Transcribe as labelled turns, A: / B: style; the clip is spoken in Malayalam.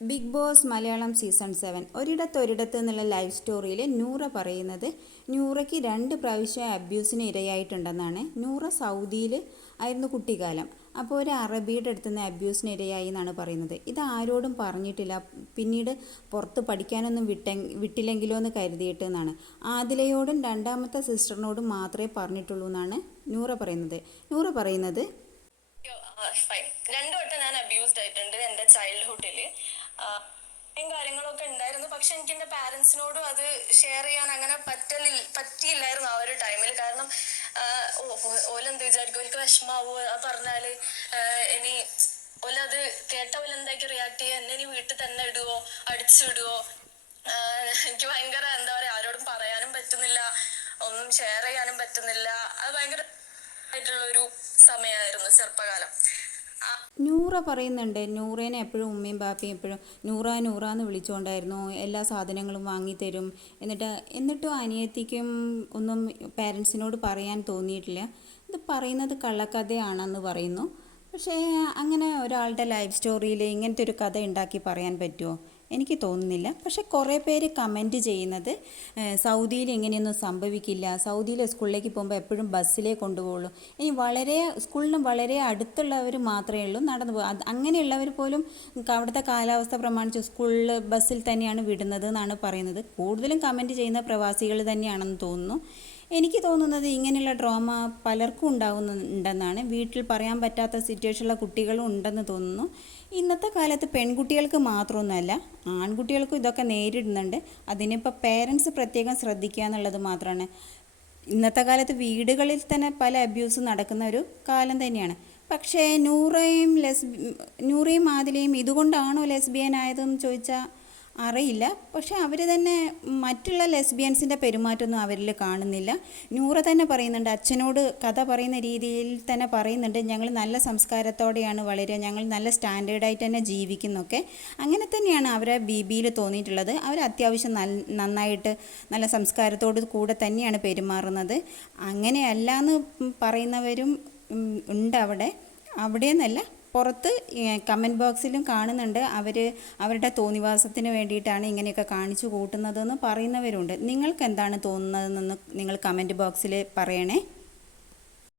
A: Big Boss Malayalam season seven ഒരിടത്ത് ഒരിടത്ത് എന്നുള്ള ലൈവ് സ്റ്റോറിയിൽ നൂറ പറയുന്നത് നൂറയ്ക്ക് രണ്ട് പ്രാവശ്യം അബ്യൂസിന് ഇരയായിട്ടുണ്ടെന്നാണ്. നൂറ സൗദിയിൽ ആയിരുന്നു കുട്ടിക്കാലം. അപ്പോൾ ഒരു അറബിയുടെ അടുത്ത് നിന്ന് അബ്യൂസിന് ഇരയായി എന്നാണ് പറയുന്നത്. ഇത് ആരോടും പറഞ്ഞിട്ടില്ല. പിന്നീട് പുറത്ത് പഠിക്കാനൊന്നും വിട്ട വിട്ടില്ലെങ്കിലോ എന്ന് കരുതിയിട്ട് എന്നാണ്. ആദിലയോടും രണ്ടാമത്തെ സിസ്റ്ററിനോടും മാത്രമേ പറഞ്ഞിട്ടുള്ളൂ എന്നാണ് നൂറ പറയുന്നത്. നൂറ പറയുന്നത്
B: അബ്യൂസ്ഡ് ആയിട്ടുണ്ട് എന്റെ ചൈൽഡ്ഹുഡിൽ കാര്യങ്ങളൊക്കെ ഉണ്ടായിരുന്നു. പക്ഷെ എനിക്ക് എന്റെ പാരൻസിനോടും അത് ഷെയർ ചെയ്യാൻ അങ്ങനെ പറ്റലി പറ്റിയില്ലായിരുന്നു ആ ഒരു ടൈമിൽ കാരണം ഓലെന്ത് വിചാരിക്കും? ഓൽക്ക് വിഷമാവോ? അത് പറഞ്ഞാൽ ഇനി ഓലത് കേട്ട പോലെ എന്തായിരിക്കും റിയാക്ട് ചെയ്യുക എന്നെ ഇനി വീട്ടിൽ തന്നെ ഇടുവോ? അടിച്ചിടുവോ എനിക്ക് ഭയങ്കര എന്താ പറയാ ആരോടും പറയാനും പറ്റുന്നില്ല. ഒന്നും ഷെയർ ചെയ്യാനും പറ്റുന്നില്ല. അത് ഭയങ്കര ആയിട്ടുള്ള ഒരു സമയമായിരുന്നു ചെറുപ്പകാലം.
A: നൂറ പറയുന്നുണ്ട്. നൂറേനെ എപ്പോഴും ഉമ്മയും ബാപ്പയും എപ്പോഴും നൂറ നൂറ എന്ന് വിളിച്ചുകൊണ്ടായിരുന്നു എല്ലാ സാധനങ്ങളും വാങ്ങിത്തരും എന്നിട്ട് എന്നിട്ടും അനിയത്തിക്കും ഒന്നും പാരൻസിനോട് പറയാൻ തോന്നിയിട്ടില്ല. ഇത് പറയുന്നത് കള്ളക്കഥയാണെന്ന് പറയുന്നു. പക്ഷേ അങ്ങനെ ഒരാളുടെ ലൈഫ് സ്റ്റോറിയിൽ ഇങ്ങനത്തെ ഒരു കഥ ഉണ്ടാക്കി പറയാൻ പറ്റുമോ? എനിക്ക് തോന്നുന്നില്ല. പക്ഷെ കുറേ പേര് കമന്റ് ചെയ്യുന്നത് സൗദിയിൽ ഇങ്ങനെയൊന്നും സംഭവിക്കില്ല. സൗദിയിലെ സ്കൂളിലേക്ക് പോകുമ്പോൾ എപ്പോഴും ബസ്സിലേ കൊണ്ടുപോകുള്ളൂ ഇനി വളരെ സ്കൂളിന് വളരെ അടുത്തുള്ളവർ മാത്രമേ ഉള്ളൂ നടന്നു പോകും. അങ്ങനെയുള്ളവർ പോലും അവിടുത്തെ കാലാവസ്ഥ പ്രമാണിച്ച് സ്കൂളിൽ ബസ്സിൽ തന്നെയാണ് വിടുന്നത് എന്നാണ് പറയുന്നത്. കൂടുതലും കമന്റ് ചെയ്യുന്ന പ്രവാസികൾ തന്നെയാണെന്ന് തോന്നുന്നു. എനിക്ക് തോന്നുന്നത് ഇങ്ങനെയുള്ള ഡ്രാമ പലർക്കും ഉണ്ടാകുന്നുണ്ടെന്നാണ് വീട്ടിൽ പറയാൻ പറ്റാത്ത സിറ്റുവേഷനുള്ള കുട്ടികളും ഉണ്ടെന്ന് തോന്നുന്നു. ഇന്നത്തെ കാലത്ത് പെൺകുട്ടികൾക്ക് മാത്രമൊന്നുമല്ല ആൺകുട്ടികൾക്കും ഇതൊക്കെ നേരിടുന്നുണ്ട്. അതിനിപ്പോൾ പേരൻസ് പ്രത്യേകം ശ്രദ്ധിക്കുക എന്നുള്ളത് മാത്രമാണ്. ഇന്നത്തെ കാലത്ത് വീടുകളിൽ തന്നെ പല അബ്യൂസ് നടക്കുന്ന ഒരു കാലം തന്നെയാണ്. പക്ഷേ നൂറയും ലെസ്ബി നൂറയും ആദിലയും ഇതുകൊണ്ടാണോ ലെസ്ബിയൻ ആയതെന്ന് ചോദിച്ചാൽ അറിയില്ല. പക്ഷെ അവർ തന്നെ മറ്റുള്ള ലെസ്ബിയൻസിന്റെ പെരുമാറ്റമൊന്നും അവരിൽ കാണുന്നില്ല. നൂറ തന്നെ പറയുന്നുണ്ട് അച്ഛനോട് കഥ പറയുന്ന രീതിയിൽ തന്നെ പറയുന്നുണ്ട് ഞങ്ങൾ നല്ല സംസ്കാരത്തോടെയാണ് വളരുക ഞങ്ങൾ നല്ല സ്റ്റാൻഡേർഡായിട്ട് തന്നെ ജീവിക്കുന്നൊക്കെ. അങ്ങനെ തന്നെയാണ് അവരെ ബി ബിയിൽ തോന്നിയിട്ടുള്ളത്. അവർ അത്യാവശ്യം നന്നായിട്ട് നല്ല സംസ്കാരത്തോട് കൂടെ തന്നെയാണ് പെരുമാറുന്നത്. അങ്ങനെയല്ല എന്ന് പറയുന്നവരും ഉണ്ട് അവിടെ അവിടെയെന്നല്ല പുറത്ത് കമന്റ് ബോക്സിലും കാണുന്നുണ്ട്. അവർ അവരുടെ തോന്നിവാസത്തിന് വേണ്ടിയിട്ടാണ് ഇങ്ങനെയൊക്കെ കാണിച്ചു കൂട്ടുന്നതെന്ന് പറയുന്നവരുണ്ട്. നിങ്ങൾക്ക് എന്താണ് തോന്നുന്നതെന്ന് നിങ്ങൾ കമന്റ് ബോക്സിൽ പറയണേ?